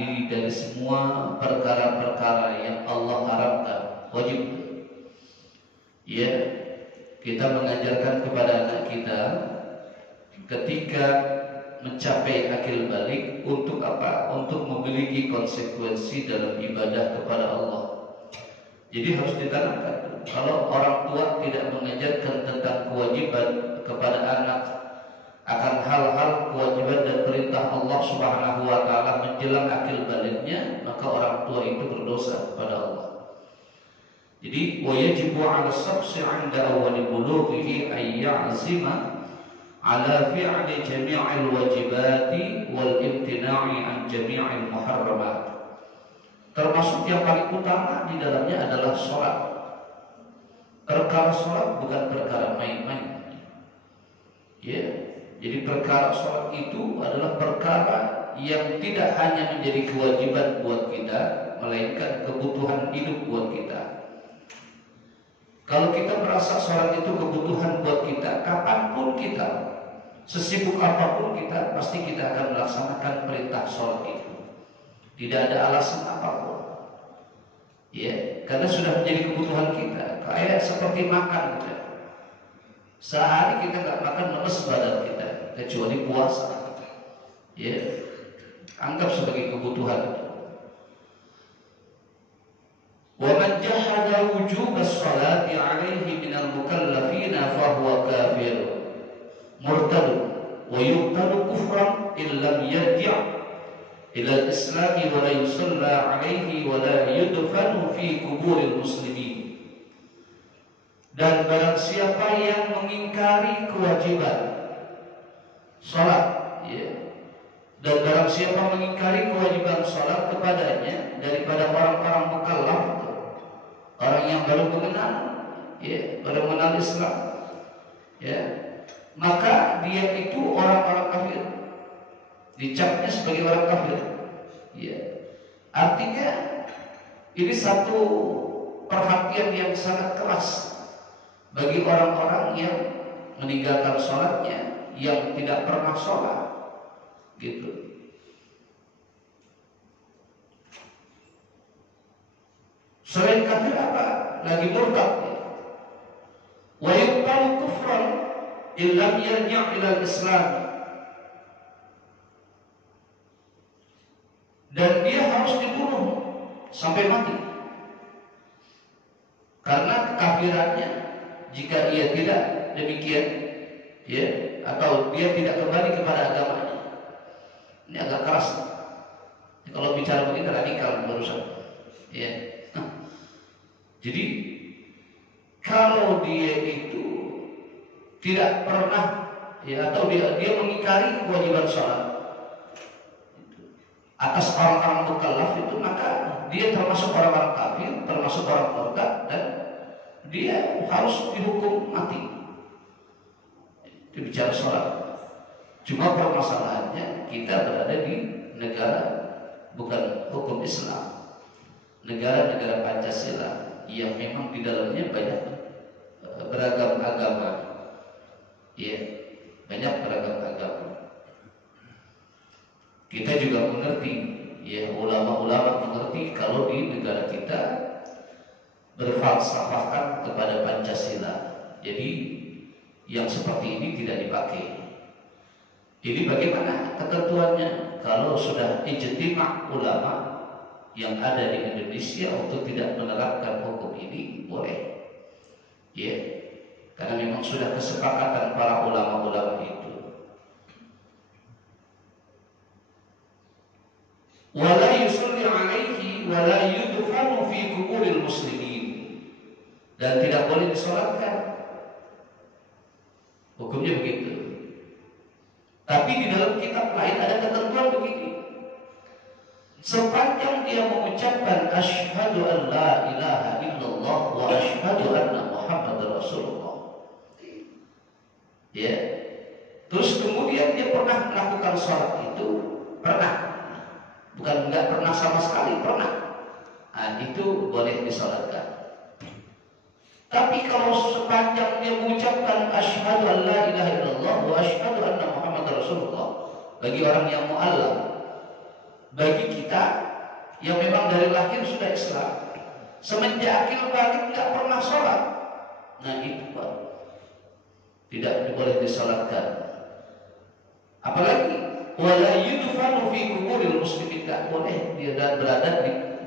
diri dari semua perkara-perkara yang Allah haramkan. Wajib. Ya, kita mengajarkan kepada anak kita ketika mencapai akil balik untuk apa? Untuk memiliki konsekuensi dalam ibadah kepada Allah. Jadi harus ditanamkan. Kalau orang tua tidak mengajarkan tentang kewajiban kepada anak akan hal-hal kewajiban dan perintah Allah Subhanahu wa taala menjelang akil baliknya, maka orang tua itu berdosa kepada Allah. Jadi wajibu 'ala as-shakhsi 'inda awwali bulughihi ay ya'zima 'ala fi'li jami'il wajibati wal imtina'i 'an jami'il muharramat. Termasuk yang paling utama di dalamnya adalah sholat. Perkara sholat bukan perkara main-main. Ya, jadi perkara sholat itu adalah perkara yang tidak hanya menjadi kewajiban buat kita, melainkan kebutuhan hidup buat kita. Kalau kita merasa sholat itu kebutuhan buat kita, kapanpun kita, sesibuk apapun kita, pasti kita akan melaksanakan perintah sholat itu. Tidak ada alasan apapun. Ya, karena sudah menjadi kebutuhan kita. Kayak seperti makan gitu. Sehari kita nggak makan lemes badan kita, kecuali puasa. Ya, anggap sebagai kebutuhan. Wa man jahada wujub as-salati 'alaihi min al-mukallafina fa huwa kafir murtad wa yuqtalu kufran illam yarji' ila al-islam wa la yusalla 'alaihi wa la yudfanu fi kuburil muslimin. Dan barang siapa yang mengingkari kewajiban salat, ya, dan barang siapa mengingkari kewajiban salat kepadanya daripada orang-orang mukallaf, orang yang baru mengenal, ya, baru mengenal Islam, ya, maka dia itu orang-orang kafir, dicapnya sebagai orang kafir, ya. Artinya ini satu perhatian yang sangat keras bagi orang-orang yang meninggalkan sholatnya, yang tidak pernah sholat, gitu. Selain kafir apa? Lagi murtad. Wa yuqtalu kufran illam yarji' ila al-islam. Dan dia harus dibunuh sampai mati. Karena kekafirannya, jika ia tidak demikian, ya, atau dia tidak kembali kepada agamanya. Ini agak keras. Kalau bicara begini radikal barusan. Ya. Jadi kalau dia itu tidak pernah, ya, atau dia mengingkari kewajiban sholat atas orang-orang mukallaf itu, maka dia termasuk orang-orang kafir, termasuk orang murtad, dan dia harus dihukum mati. Itu bicara sholat. Cuma permasalahannya kita berada di negara bukan hukum Islam, negara-negara Pancasila yang memang di dalamnya banyak beragam agama, ya, banyak beragam agama. Kita juga mengerti, ya, ulama-ulama mengerti kalau di negara kita berfalsafahkan kepada Pancasila. Jadi yang seperti ini tidak dipakai. Ini bagaimana ketentuannya? Kalau sudah ijtima' ulama yang ada di Indonesia untuk tidak menerapkan hukum ini, boleh, ya, karena memang sudah kesepakatan para ulama-ulama itu. Wala yusalli 'alaihi wala yudfanu fi kuburil muslimin, dan tidak boleh disolatkan. Hukumnya begitu. Tapi di dalam kitab lain ada ketentuan begini: sepanjang dia mengucapkan asyhadu an la ilaha illallah wa asyhadu anna muhammadar rasulullah, ya, terus kemudian dia pernah melakukan sholat itu, pernah, bukan enggak pernah sama sekali, pernah, nah, itu boleh disolatkan. Tapi kalau sepanjang dia mengucapkan asyhadu an la ilaha illallah wa asyhadu anna muhammadar rasulullah, bagi orang yang mu'allam, bagi kita yang memang dari lahir sudah Islam, semenjak akil balik tidak pernah sholat, nah itu Pak, tidak boleh disolatkan. Apalagi wala yudfanu fi kuburil muslimin, tidak boleh dia berada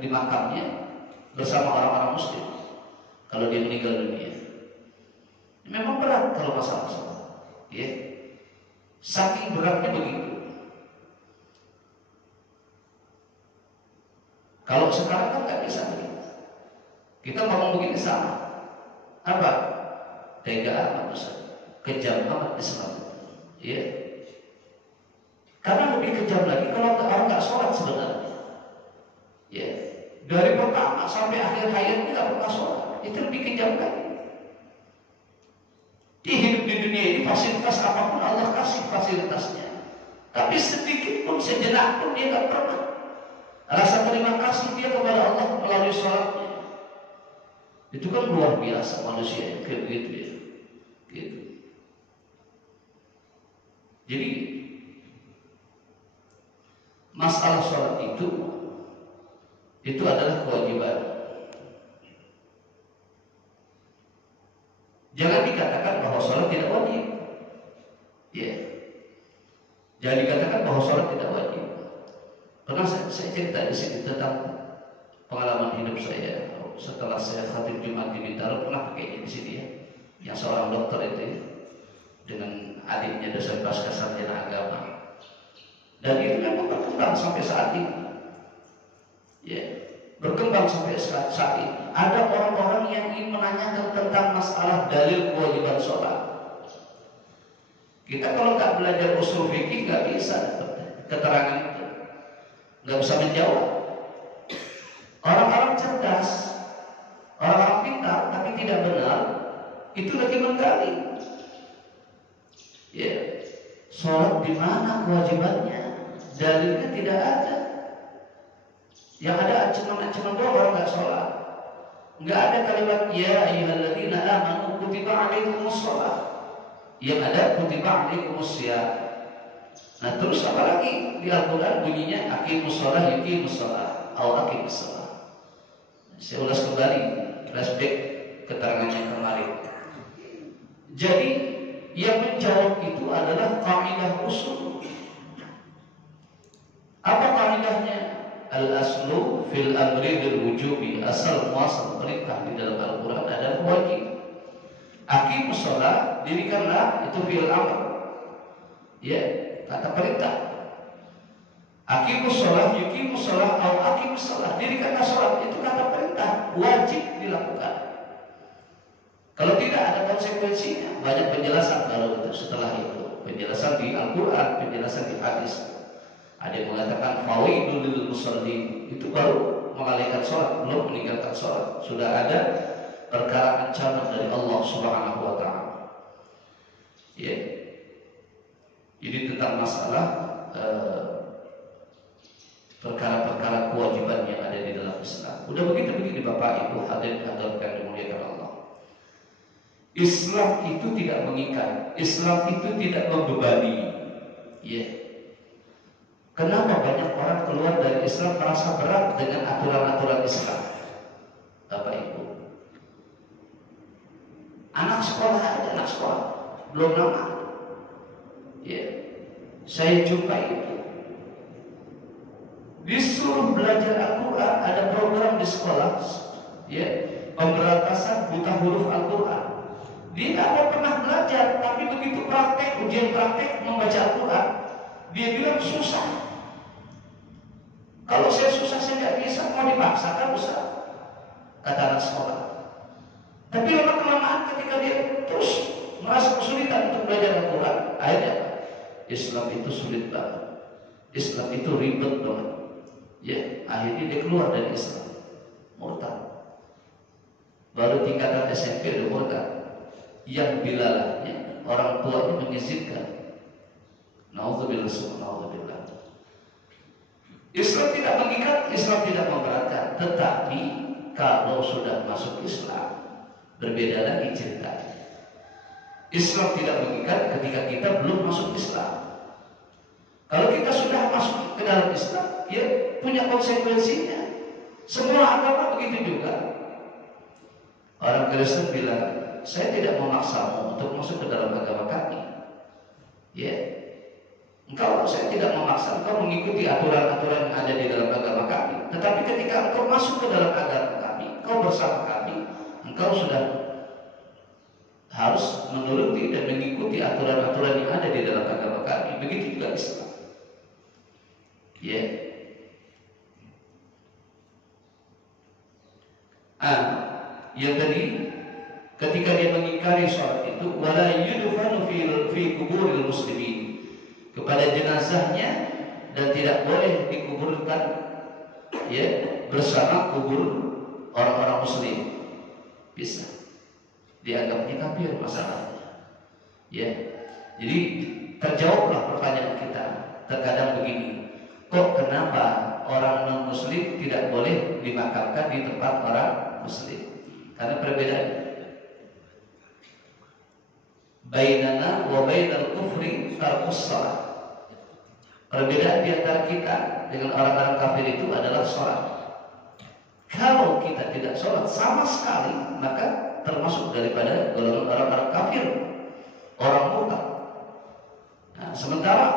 di makamnya bersama orang-orang muslim kalau dia meninggal dunia. Memang berat kalau masalah sholat, ya. Saking beratnya begitu. Kalau sekarang kan nggak bisa begitu. Kita ngomong begini sama. Apa? Tega amat Ustaz. Kejam amat Islam. Ya. Karena lebih kejam lagi kalau orang nggak sholat sebenarnya. Ya. Dari pertama sampai akhir hayatnya nggak pernah sholat. Itu lebih kejam lagi. Dia hidup di dunia ini fasilitas apapun Allah kasih fasilitasnya. Tapi sedikit pun sejenak pun dia nggak pernah rasa terima kasih dia kepada Allah melalui sholatnya. Itu kan luar biasa manusia yang kayak begitu ya. Gitu. Jadi masalah sholat itu adalah kewajiban. Jangan dikatakan bahwa sholat tidak wajib. Ya. Jangan dikatakan bahwa sholat tidak wajib. Pernah saya cerita di sini tentang pengalaman hidup saya setelah saya khatib Jumat di Bintaro, pernah pakai di sini ya, yang seorang dokter itu ya, dengan adiknya dosen pasca sarjana agama, dan itu memang berkembang sampai saat ini, ya, berkembang sampai saat ini. Ada orang-orang yang ingin menanyakan tentang masalah dalil kewajiban sholat. Kita kalau nggak belajar usul fikih nggak bisa keterangan itu. Nggak bisa menjawab. Orang-orang cerdas, orang-orang pintar tapi tidak benar, itu lagi menggali. Ya, sholat di mana kewajibannya? Dalilnya tidak ada. Yang ada ancaman-ancaman doang orang nggak sholat. Nggak ada kalimat ya ayyuhalladzina amanu kutiba alaikumus sholat. Yang ada kutiba alaikumus syiyam. Nah terus apa lagi di Al-Quran bunyinya aqimus sholah yuqimus sholah atau aqimus sholah. Saya ulas kembali flashback keterangannya kemarin. Jadi yang menjawab itu adalah kaidah usul. Apa kaidahnya? Al-aslu fil amri bil wujubi, asal muasal perintah di dalam Al-Quran adalah wajib. Aqimus sholah, dirikanlah, itu fil amr, ya, kata perintah. Aqimus sholah, yuqimus sholah, atau aqimus sholah, dirikanlah sholat, itu kata perintah, wajib dilakukan. Kalau tidak ada konsekuensinya, banyak penjelasan kalau itu setelah itu, penjelasan di Al-Quran, penjelasan di hadis. Ada yang mengatakan fawaidul lil musallin, itu baru mengalihkan sholat, belum meninggalkan sholat. Sudah ada perkara ancaman dari Allah Subhanahu wa taala. Ya. Jadi tentang masalah perkara-perkara kewajiban yang ada di dalam Islam. Udah begitu begini Bapak Ibu hadirin hadirat yang dimuliakan Allah. Islam itu tidak mengikat, Islam itu tidak membebani. Ya. Kenapa banyak orang keluar dari Islam merasa berat dengan aturan-aturan Islam? Bapak Ibu, anak sekolah aja, anak sekolah belum lama, ya, saya jumpa itu disuruh belajar Al-Quran, ada program di sekolah, ya, pemberantasan buta huruf Al-Quran. Dia tidak pernah belajar, tapi begitu praktek, ujian praktek membaca Al-Quran, dia bilang susah. Kalau saya susah saya nggak bisa, mau dipaksakan bisa, kata anak sekolah. Tapi lama kelamaan ketika dia terus merasa kesulitan untuk belajar Al-Quran, akhirnya Islam itu sulit banget, Islam itu ribet banget. Ya, akhirnya dia keluar dari Islam, murtad. Baru tingkatan SMP udah murtad. Yang bilalahnya orang tuanya mengizinkan. Nauzubillah, subhanallah. Islam tidak mengikat, Islam tidak memberatkan. Tetapi kalau sudah masuk Islam, berbeda lagi ceritanya. Islam tidak mengikat ketika kita belum masuk Islam. Kalau kita sudah masuk ke dalam Islam, ya punya konsekuensinya. Semua agama begitu juga. Orang Kristen bilang, saya tidak memaksamu untuk masuk ke dalam agama kami. Ya, saya tidak memaksa engkau mengikuti aturan-aturan yang ada di dalam agama kami. Tetapi ketika engkau masuk ke dalam agama kami, engkau bersama kami, engkau sudah harus menuruti dan mengikuti aturan-aturan yang ada di dalam agama kami. Begitu juga Islam. Ya. Yang tadi ketika dia mengingkari sholat itu, wala yudfanu fi kuburil muslimin, kepada jenazahnya, dan tidak boleh dikuburkan ya bersama kubur orang-orang muslim. Bisa dianggapnya kafir masalahnya. Ya. Jadi terjawablah pertanyaan kita. Terkadang begini, kok kenapa orang non muslim tidak boleh dimakamkan di tempat orang muslim? Karena perbedaan bainana wa bainal kufri tarkus shalah. Perbedaan di antara kita dengan orang-orang kafir itu adalah sholat. Kalau kita tidak sholat sama sekali, maka termasuk daripada golongan orang-orang kafir, orang murtad. Nah, sementara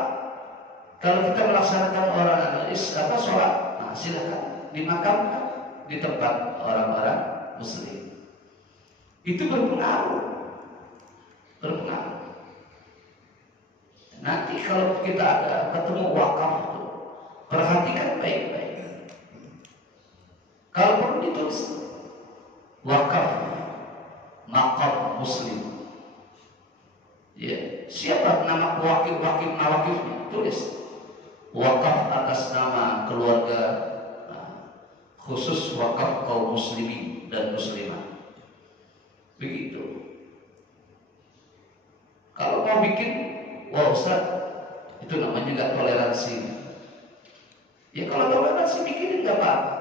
kalau kita melaksanakan orang sholat, nah silakan dimakamkan di tempat orang-orang muslim. Itu berpengaruh. Nanti kalau kita ada ketemu wakaf itu, perhatikan baik-baik. Kalau perlu ditulis wakaf makam muslim. Ya, siapa nama wakifnya? Tulis wakaf atas nama keluarga, khusus wakaf kaum muslimin dan muslimah. Begitu. Kalau mau bikin, wah Ustaz, itu namanya nggak toleransi. Ya kalau toleransi bikinin nggak apa-apa.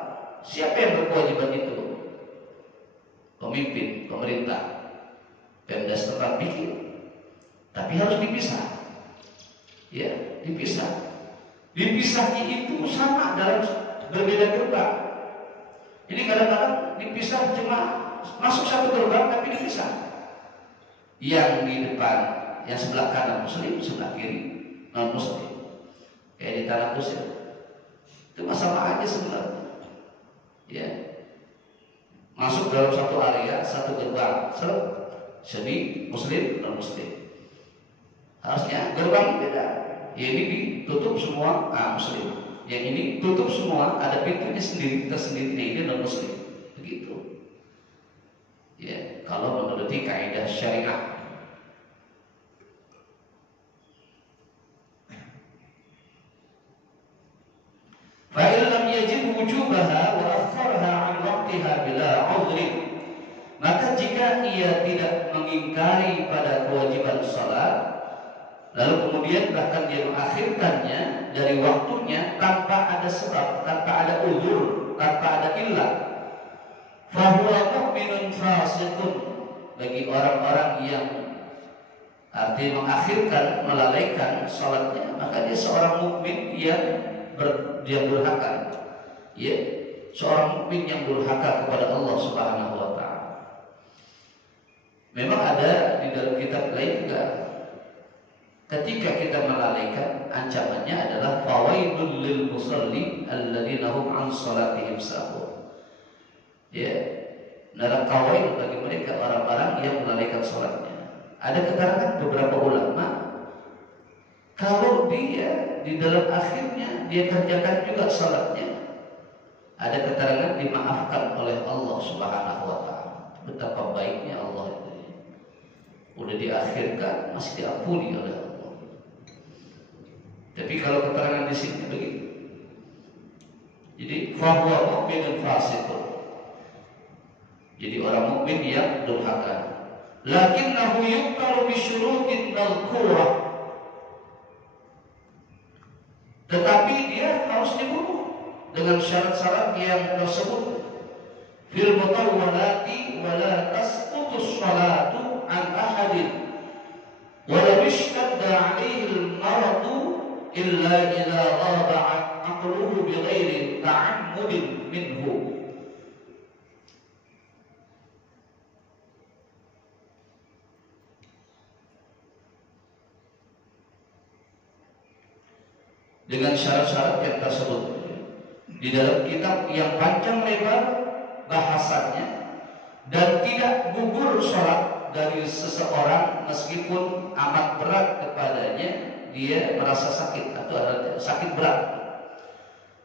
Siapa yang berkewajiban itu? Pemimpin, pemerintah, Pemda setempat bikin. Tapi harus dipisah. Ya, dipisah. Dipisahnya itu sama dalam berbeda gerbang. Ini kadang-kadang dipisah cuma masuk satu gerbang tapi dipisah. Yang di depan, yang sebelah kanan muslim, sebelah kiri non muslim. Kayak di tanah Kusir. Itu masalah aja sebenarnya. Ya. Masuk dalam satu area, satu gerbang, semi muslim, non muslim. Harusnya gerbang beda. Ya ini ditutup semua muslim. Yang ini tutup semua, ada pintunya sendiri, tersendiri. Ini non muslim. Begitu. Ya, kalau menuruti kaidah syariah. Fa'il lam yajib wujubaha wa akhkharha 'an waqtiha bila 'udhrin. Maka jika ia tidak mengingkari pada kewajiban salat, lalu kemudian bahkan dia mengakhirkannya dari waktunya tanpa ada sebab, tanpa ada uzur, tanpa ada illah, fahuwa mu'minun fasiqun, bagi orang-orang yang artinya mengakhirkan, melalaikan salatnya, maka dia seorang mukmin yang durhaka. Ya, seorang mukmin yang durhaka kepada Allah Subhanahu wa taala. Memang ada di dalam kitab lain juga, ketika kita melalaikan, ancamannya adalah fawailul lil musalli alladzina hum an salatihim sahun. Ya, neraka wail bagi mereka orang-orang yang melalaikan salatnya. Ada keterangan beberapa ulama, kalau dia di dalam akhirnya dia kerjakan juga salatnya, ada keterangan dimaafkan oleh Allah Subhanahu wa taala. Betapa baiknya Allah itu. Udah diakhirkan masih diampuni oleh Allah. Tapi kalau keterangan di sini begitu. Jadi fahuwa mu'minun fasiqun. Jadi orang mukmin yang durhaka. Lakinnahu yuqtalu bi syurutin madhkurah. Tetapi dia harus dibunuh dengan syarat-syarat yang tersebut. Fil mutawwalati wa la tasqutu sholatu an ahadin wa la yashtadda 'alaihi al-maradu illa idza ghaba aqluhu bighairi ta'ammudin minhu. Dengan syarat-syarat yang tersebut di dalam kitab yang panjang lebar bahasanya, dan tidak gugur sholat dari seseorang meskipun amat berat kepadanya dia merasa sakit atau ada sakit berat.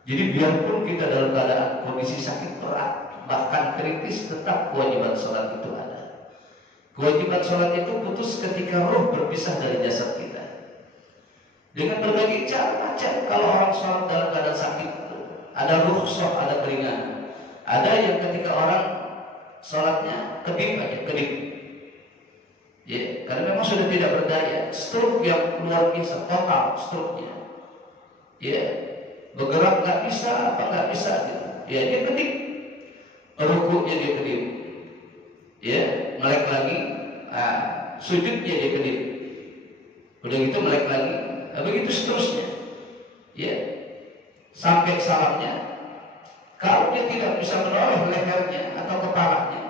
Jadi biarpun kita dalam keadaan kondisi sakit berat bahkan kritis, tetap kewajiban sholat itu ada. Kewajiban sholat itu putus ketika roh berpisah dari jasad kita. Dengan berbagai cara macam. Kalau orang sholat dalam keadaan sakit, ada rukhsah, ada keringanan. Ada yang ketika orang sholatnya kedip aja, kedip. Ya, karena memang sudah tidak berdaya. Stroke yang luar biasa, total stroke-nya. Ya, bergerak nggak bisa, apa nggak bisa gitu. Ya, dia kedip. Rukuknya dia kedip. Ya, melek lagi. Sujudnya dia kedip. Udah gitu melek lagi. Begitu seterusnya. Ya, sampai salamnya. Kalau dia tidak bisa menoleh lehernya atau kepalanya,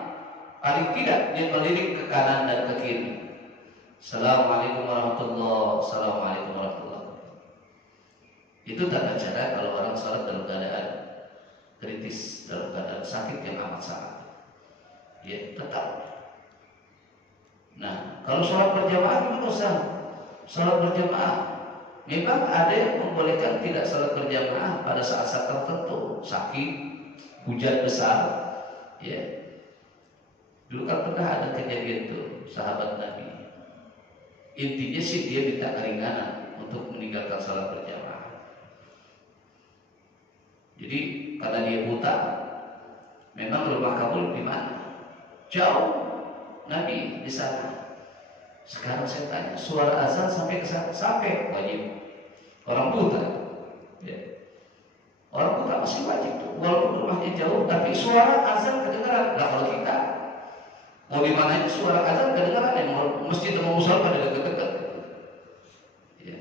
paling tidak dia melirik ke kanan dan ke kiri. Assalamualaikum warahmatullahi wabarakatuh. Assalamualaikum warahmatullahi wabarakatuh. Itu tata cara kalau orang sholat dalam keadaan kritis, dalam keadaan sakit yang amat sangat. Ya, tetap. Nah, kalau sholat berjamaah gimana Ustaz? Sholat berjamaah memang ada yang membolehkan tidak sholat berjamaah pada saat-saat tertentu, sakit, hujan besar, ya. Dulu kan pernah ada kejadian tuh sahabat Nabi. Intinya sih dia minta keringanan untuk meninggalkan sholat berjamaah. Jadi karena dia buta, memang rumah kabul di mana? Jauh. Nabi di sana. Sekarang saya tanya, suara azan sampai ke sana, sampai wajib. Orang buta, ya. Orang buta masih wajib tuh, walaupun rumahnya jauh, tapi suara azan kedengaran. Nah kalau kita mau di mana aja suara azan kedengaran, yang masjid mau musola pada dekat-dekat. Ya.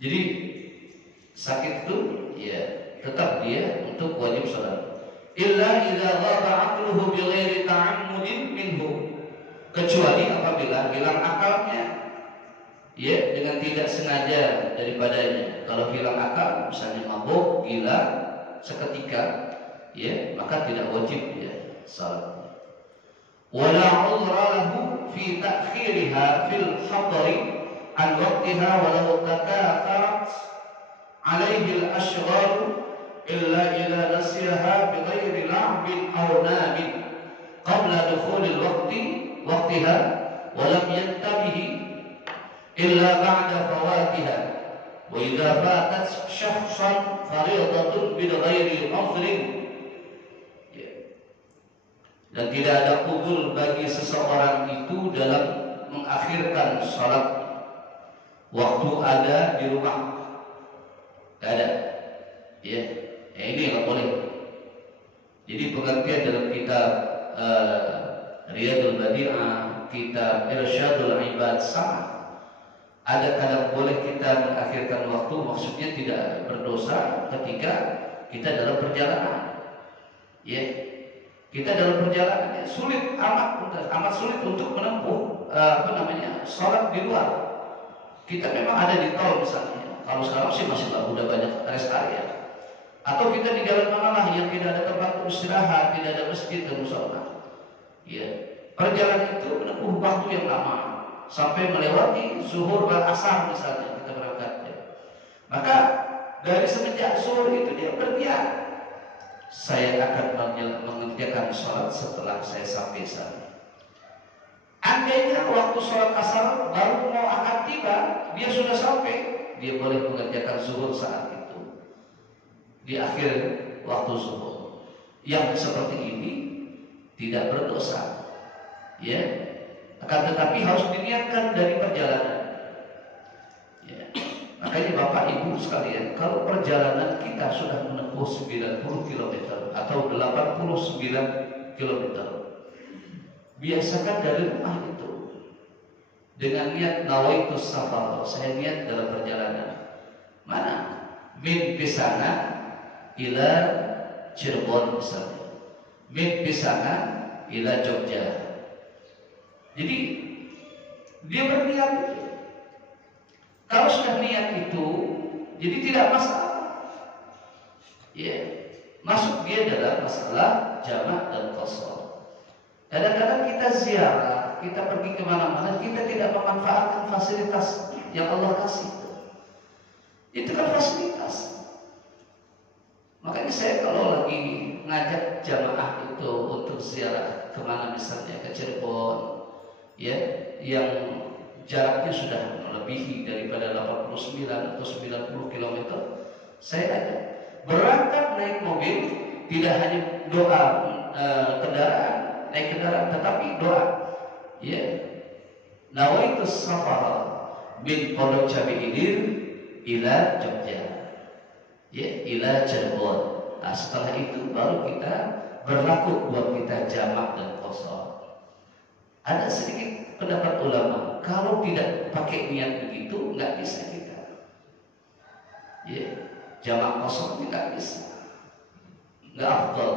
Jadi sakit itu, ya tetap dia untuk wajib sholat. Illa idza ghaba aqluhu bighairi ta'ammudin minhu, kecuali apabila hilang akalnya, ya dengan tidak sengaja daripadanya. Kalau hilang akal, misalnya mabuk, gila seketika, ya maka tidak wajib ya salat. Wala 'udhra lahu fi ta'khiriha fil hadri an waqtiha walau takatharat 'alaihi al-ashghal illa idza nasiyaha bighairi la'bin aw namin qabla dukhul waqtiha wa lam yantabihi illa ba'da fawatiha wa idza fatat shakhsan fariidatun bighairi 'udhrin, dan tidak ada uzur bagi seseorang itu dalam mengakhirkan salat waktu ada di rumah. Tidak ada, ya. Ini nggak boleh. Jadi pengertian dalam kitab Riyadul Badi'ah, kitab Irsyadul Ibad sama. Ada kadang boleh kita mengakhirkan waktu, maksudnya tidak berdosa ketika kita dalam perjalanan. Ya, kita dalam perjalanan sulit, amat sulit untuk menempuh sholat di luar. Kita memang ada di tol misalnya. Kalau sekarang sih masih udah banyak rest area. Atau kita di jalan mana lah yang tidak ada tempat istirahat, tidak ada masjid dan musola. Ya, perjalanan itu menempuh waktu yang lama sampai melewati zuhur dan asar misalnya kita berangkatnya. Maka dari semenjak zuhur itu dia berniat, saya akan mengerjakan sholat setelah saya sampai sana. Andainya waktu sholat asar baru mau akan tiba, dia sudah sampai, dia boleh mengerjakan zuhur saat itu di akhir waktu zuhur. Yang seperti ini tidak berdosa, ya. Akan tetapi harus diniatkan dari perjalanan. Ya. Makanya Bapak Ibu sekalian, kalau perjalanan kita sudah menempuh 90 km atau 89 km, biasakan dari rumah itu dengan niat nawaitus safar, saya niat dalam perjalanan. Mana? Min Pisana ila Cirebon misalnya, min Pisana ila Jogja. Jadi dia berniat. Kalau sudah niat itu, jadi tidak masalah. Ya, masuk dia dalam masalah jamak dan qasar. Kadang-kadang kita ziarah, kita pergi kemana-mana, kita tidak memanfaatkan fasilitas yang Allah kasih. Itu kan fasilitas. Makanya saya kalau lagi ngajak jamaah itu untuk ziarah kemana misalnya ke Cirebon, ya, yang jaraknya sudah melebihi daripada 89 atau 90 km, saya ajak berangkat naik mobil, tidak hanya doa naik kendaraan, tetapi doa. Ya, nawaitus safar min Pondok Cabe Ilir ila Jogja, ya, ila Cirebon. Nah, setelah itu baru kita berlaku buat kita jamak dan qasar. Ada sedikit pendapat ulama, kalau tidak pakai niat begitu nggak bisa kita. Ya, jamak qasar nggak bisa, nggak afdal.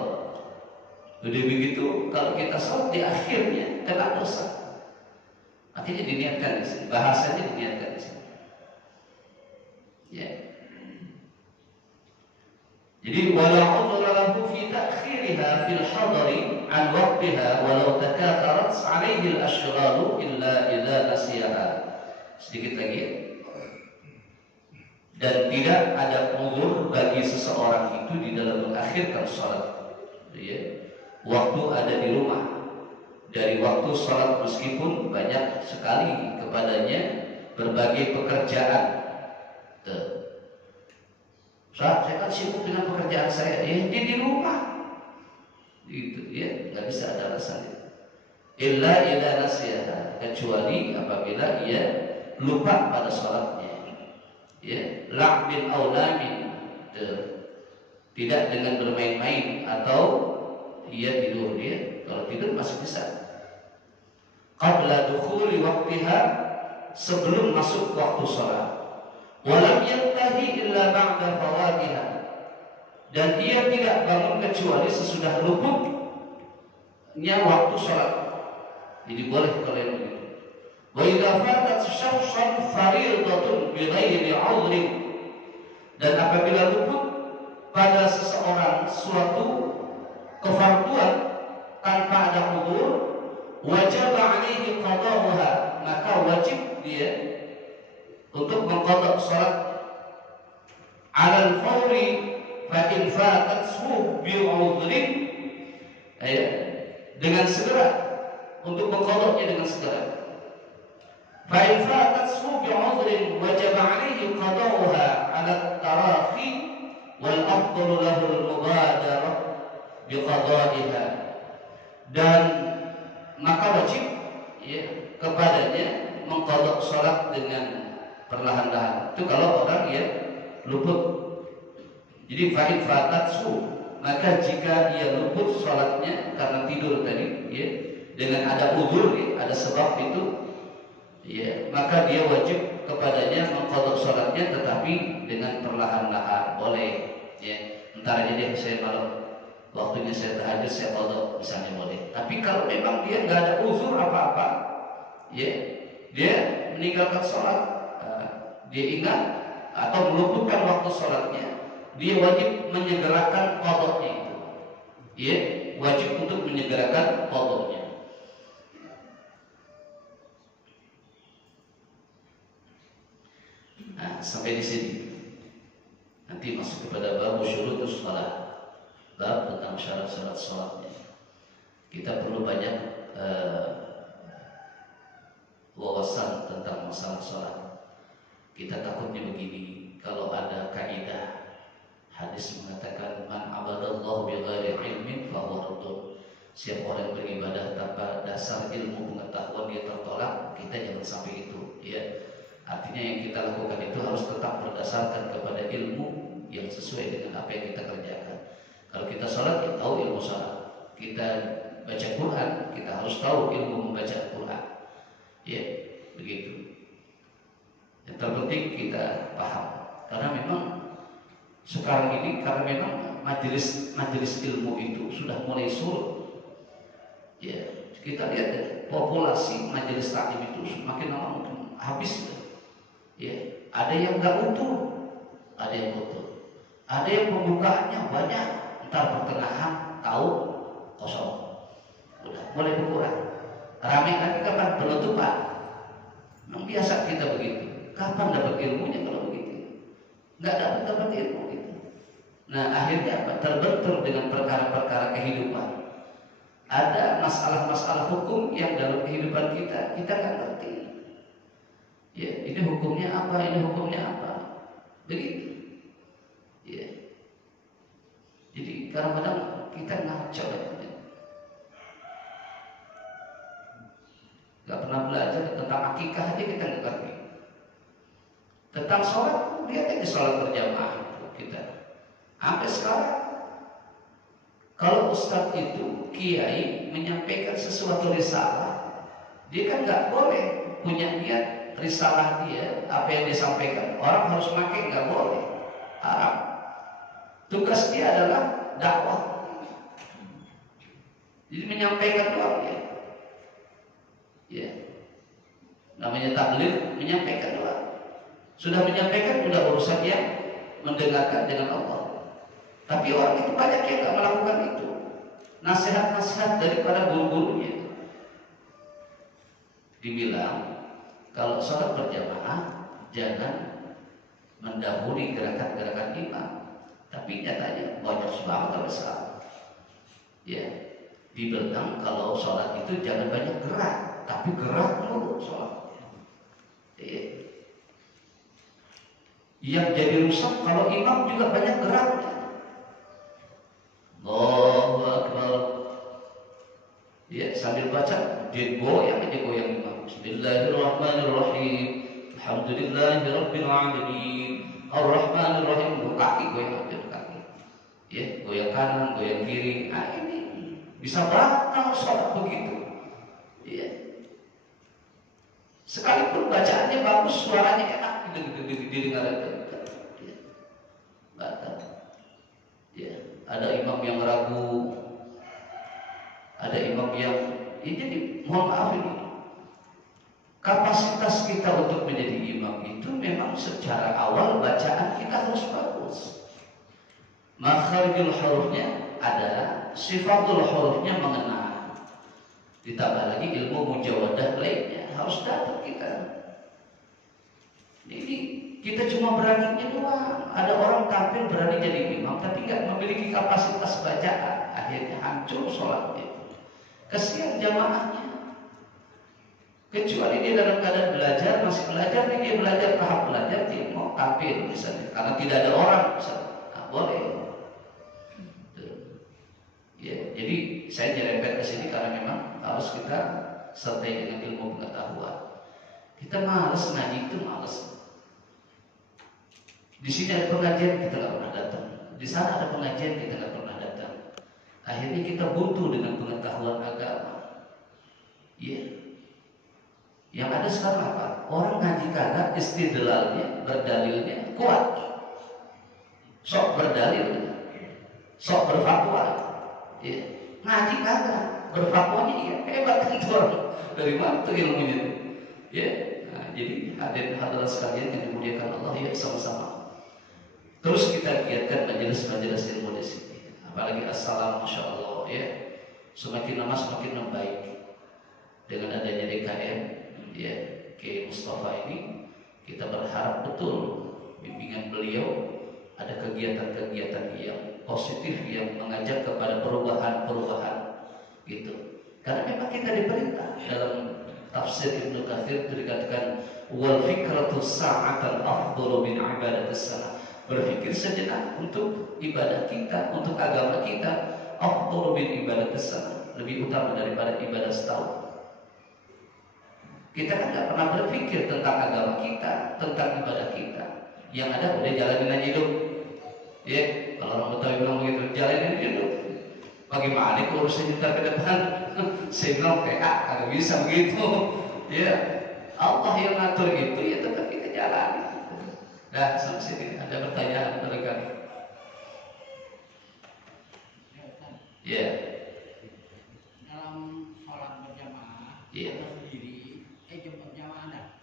Udah begitu, kalau kita sholat di akhirnya kena dosa. Akhirnya diniatkan di sini, bahasanya diniatkan di sini. Ya. Jadi wala udhra lahu fi ta'khiriha fil hadari an waqtiha walau takatharat 'alaihi al-ashghalu illa idza nasiyaha. Sedikit lagi. Dan tidak ada uzur bagi seseorang itu di dalam mengakhirkan salat. Ya. Waktu ada di rumah, dari waktu sholat meskipun banyak sekali kepadanya berbagai pekerjaan. Saya kan sibuk dengan pekerjaan saya, ya dia di rumah, gitu ya, nggak bisa ada alasan. Illa ila nasiha, kecuali apabila ia lupa pada sholatnya, ya, la'bin aulamin, tidak dengan bermain-main atau ia tidur. Dia kalau tidur masih bisa. Qabla dukhuli waqtiha, sebelum masuk waktu salat. Walam yantahi illa ba'da fawatiha, dan ia tidak bangun kecuali sesudah luputnya waktu salat. Jadi boleh kalian begitu. Wa idza fatat shakhsan fariidatun bi ghairi 'udhrin, dan apabila luput pada seseorang suatu kefarduan tanpa ada udzur, wajib 'alaihi qada'uha, maka wajib dia untuk mengqada' salat 'ala al-fawri fa in fatathu bi 'udhrin, dengan segera, untuk mengqada'nya dengan segera. Fa in fatathu bi 'udhrin wajib 'alaihi qada'uha 'ala at-tarafi wal afdalu lahu al-mubadarah biqadaiha, dan maka wajib, ya, kepadanya mengqada' salat dengan perlahan-lahan. Itu kalau orang yang luput. Jadi fa'in fatatsu, maka jika dia luput salatnya karena tidur tadi, ya, dengan ada uzur, ya, ada sebab itu, ya, maka dia wajib kepadanya mengqada' salatnya, tetapi dengan perlahan-lahan. Boleh, ya, entar aja deh saya malam waktunya saya tahajud saya qada misalnya, boleh. Tapi kalau memang dia nggak ada uzur apa-apa, ya, dia meninggalkan sholat, dia ingat atau meluputkan waktu sholatnya, dia wajib menyegerakan qadanya itu, ya, wajib untuk menyegerakan qadanya. Nah, sampai di sini. Nanti masuk kepada bab syurutus shalah. Bab tentang syarat-syarat sholatnya. Kita perlu banyak wawasan tentang masalah sholat. Kita takutnya begini, kalau ada kaidah hadis mengatakan man abadallahu bighairi ilmin fahuwa raddun. Siapa orang beribadah tanpa dasar ilmu pengetahuan dia tertolak. Kita jangan sampai itu, ya. Artinya yang kita lakukan itu harus tetap berdasarkan kepada ilmu yang sesuai dengan apa yang kita kerjakan. Kalau kita sholat, kita tahu ilmu sholat. Kita baca Quran, kita harus tahu ilmu membaca Quran. Ya. begitu. Yang terpenting kita paham, karena memang sekarang ini karena memang majelis ilmu itu sudah mulai surut. Ya, kita lihat ya, populasi majelis taklim itu semakin lama makin habis. Ya, ada yang nggak utuh, ada yang utuh, ada yang pembukaannya banyak, entar pertengahan tahun kosong, udah mulai berkurang. Ramai lagi kapan penutupan? Memang biasa kita begitu. Kapan dapat ilmunya kalau begitu? Nggak dapat ilmu gitu. Nah akhirnya apa? Terbentur dengan perkara-perkara kehidupan. Ada masalah-masalah hukum yang dalam kehidupan kita nggak ngerti. Ya, ini hukumnya apa? Ini hukumnya apa? Begitu. Ya. Jadi kadang-kadang kita ngaco ya. Gak pernah belajar tentang akikah aja kita nggak ngerti. Tentang sholat, lihat aja sholat berjamaah kita. Sampai sekarang, kalau ustadz itu kiai menyampaikan sesuatu risalah, dia kan nggak boleh punya niat risalah dia apa yang disampaikan orang harus pakai, nggak boleh, haram. Tugas dia adalah dakwah, jadi menyampaikan doang ya. Ya, namanya tabligh, menyampaikan doang. Sudah menyampaikan, sudah urusan yang mendengarkan dengan Allah. Tapi orang itu banyak yang nggak melakukan itu. Nasihat-nasihat daripada guru-gurunya. Dibilang kalau sholat berjamaah jangan mendahului gerakan-gerakan imam. Tapi nyatanya banyak banget orang salah. Ya, dibilang kalau sholat itu jangan banyak gerak, tapi gerak dulu sholat. Ya. Yang jadi rusak kalau imam juga banyak geraknya. Allahu Akbar. Ya, sambil baca dia goyang aja goyang imam. Bismillahirrahmanirrahim. Alhamdulillahirabbil alamin. Ar-Rahmanirrahim. Kaki goyang aja kaki. Ya, goyang kanan, goyang kiri. Nah ini bisa batal sholat begitu. Ya. Sekalipun bacaannya bagus, suaranya enak didengar. Ya, ada imam yang ragu, ada imam yang jadi mohon maaf ini kapasitas kita untuk menjadi imam itu memang secara awal bacaan kita harus bagus, makharijul hurufnya ada, sifatul hurufnya mengenal, ditambah lagi ilmu mujawadah lainnya harus dapat kita. Ini kita cuma beraninya doang. Ada orang tampil berani jadi imam tapi nggak memiliki kapasitas bacaan, akhirnya hancur sholatnya. Kesian jamaahnya. Kecuali dia dalam keadaan belajar, masih belajar nih, dia belajar tahap belajar, dia mau tampil misalnya, karena tidak ada orang misalnya, nggak boleh. Ya, jadi saya nyerempet ke sini karena memang harus kita sertai dengan ilmu pengetahuan. Kita malas ngaji itu malas. Di sini ada pengajian kita nggak pernah datang, di sana ada pengajian kita nggak pernah datang. Akhirnya kita butuh dengan pengetahuan agama. Iya. Yang ada sekarang apa? Orang ngaji kagak, istidlalnya, berdalilnya kuat. Sok berdalil, sok berfatwa. Iya. Ngaji kagak, berfatwanya iya hebat itu orang. Dari mana tuh ilmunya? Ya. Nah, jadi hadirin sekalian yang dimuliakan Allah ya sama-sama. Terus kita giatkan majelis-majelis ilmu di sini. Apalagi assalam, masya Allah ya. Semakin lama semakin membaik. Dengan adanya DKM, ya, Kiai Mustafa ini, kita berharap betul bimbingan beliau ada kegiatan-kegiatan yang positif yang mengajak kepada perubahan-perubahan, gitu. Karena memang kita diperintah dalam tafsir Ibnu Katsir dikatakan wal fikratu sa'atan afdalu min ibadatis sana. Berpikir sejenak untuk ibadah kita, untuk agama kita, afdalu min ibadatis sana, lebih utama daripada ibadah setahun. Kita kan nggak pernah berpikir tentang agama kita, tentang ibadah kita. Yang ada udah jalanin aja hidup. Ya, kalau orang Betawi bilang begitu, jalanin aja hidup. Bagaimana kalau urusan kita ke depan? Signal PA, agak bisa begitu. Ya, Allah yang ngatur itu ya tetap kita jalani. Nah, sampai sini ada pertanyaan barangkali? Ya. Dalam sholat berjamaah Iya. atau sendiri, berjamaah Anda,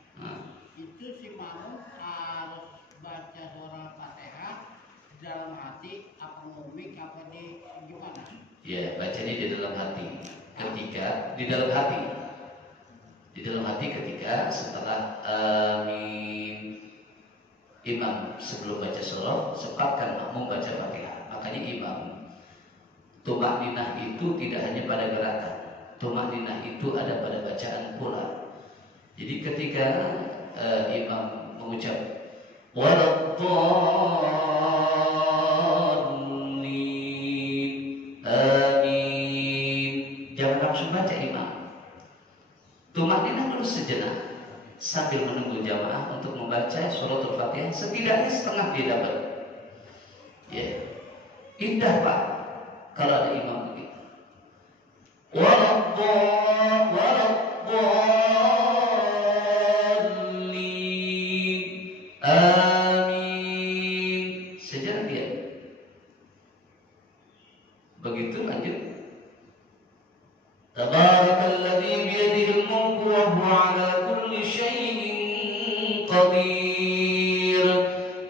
itu si makmum harus baca surah Fatihah dalam hati, apa mimik, apa di gimana? Ya, bacanya di dalam hati. Ketika di dalam hati, di dalam hati ketika setelah imam sebelum baca surah sempatkan makmum baca Fatihah. Makanya imam tumakninah itu tidak hanya pada gerakan, tumakninah itu ada pada bacaan pula. Jadi ketika imam mengucap waladdallin amin, jangan langsung baca imam. Tumakninah dulu sejenak sambil menunggu jamaah untuk membaca suratul Fatihah setidaknya setengah dia dapat. Ya, indah Pak kalau ada imam begitu. Waladdallin amin, sejenak dia. Begitu lanjut. Tabarakalladzi biyadihil mulku wa huwa ala kulli syai'in qadir.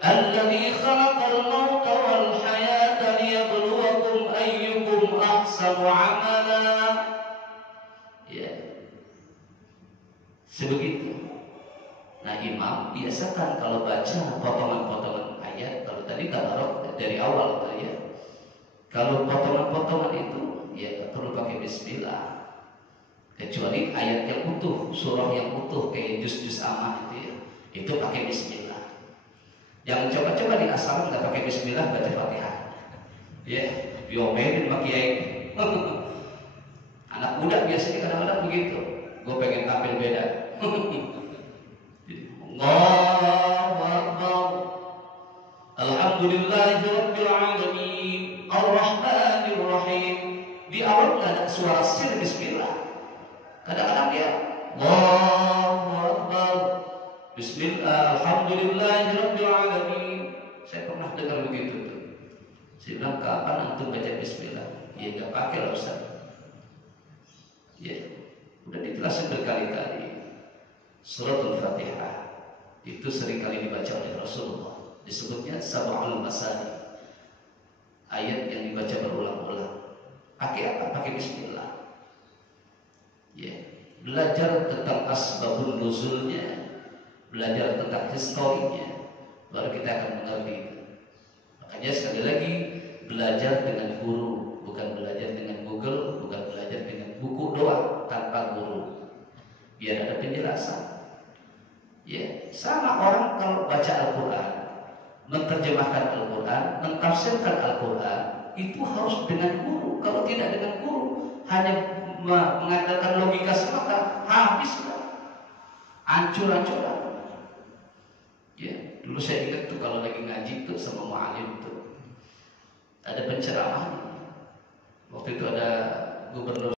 Alladzi khalaqal mauta wal hayata liyabluwakum ayyukum ahsanu amala. Ya. Sebegitu. Nah, imam biasakan kalau baca potongan-potongan ayat, kalau tadi tabarok dari awal ya. Kalau potongan-potongan itu ya nggak perlu pakai bismillah. Kecuali ayat yang utuh, surah yang utuh kayak juz-juz amah itu ya, itu pakai bismillah. Jangan coba-coba di asal nggak pakai bismillah baca Fatihah. Ya, diomelin pakai ayat. Anak muda biasanya kadang-kadang begitu. Gue pengen tampil beda. Allahu Akbar. Alhamdulillahirabbil alamin. Ar-Rahmanir Rahim. Di awal nggak ada suara sir bismillah. Kadang-kadang dia Allahu Akbar, Bismillah, Alhamdulillahirabbil alamin. Saya pernah dengar begitu tuh. Saya bilang, kapan antum baca Bismillah? Ya nggak pakai lah Ustaz. Ya, udah dijelasin berkali-kali. Suratul Fatihah itu seringkali dibaca oleh Rasulullah. Disebutnya sab'ul masani. Ayat yang dibaca berulang-ulang. Pakai apa? Pakai Bismillah. Ya, belajar tentang asbabun nuzulnya, belajar tentang historinya, baru kita akan mengerti. Makanya sekali lagi belajar dengan guru, bukan belajar dengan Google, bukan belajar dengan buku doang tanpa guru. Biar ada penjelasan. Ya, sama orang kalau baca Al-Quran, menerjemahkan Al-Quran, mentafsirkan Al-Quran, itu harus dengan guru. Kalau tidak dengan guru, hanya mengandalkan logika semata, habis lah, hancur-hancuran. Ya, dulu saya ingat tuh kalau lagi ngaji tuh sama mu'alim tuh ada penceramah. Waktu itu ada gubernur